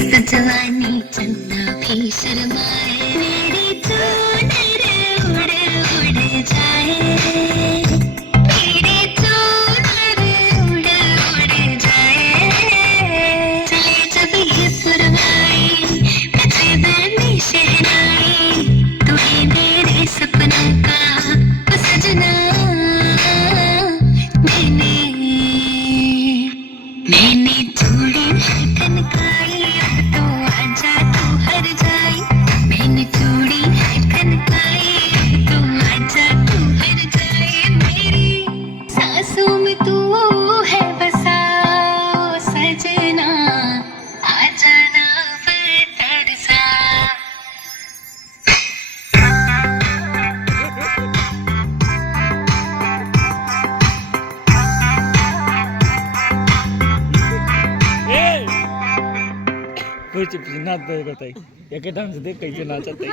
मस्त जवानी चंदा भी शर्माए मेरी चूनर उड़ उड़ जाए मेरी चूनर उड़ उड़ जाए चले जब ये पुरवाई बजे बनी शहनाई तू ही मेरे सपनों का वो सजना मैंने मैंने चूड़ी है कनकाई अब तो आजा तू हर जाई मैंने चूड़ी है कनकाई अब तो आजा तू हर जाई मेरी सांसों में तू है बसा ओ सजना आ जाना फिर तरसा कुछ नाच दे बताई एक डांस देख कैसे नाचते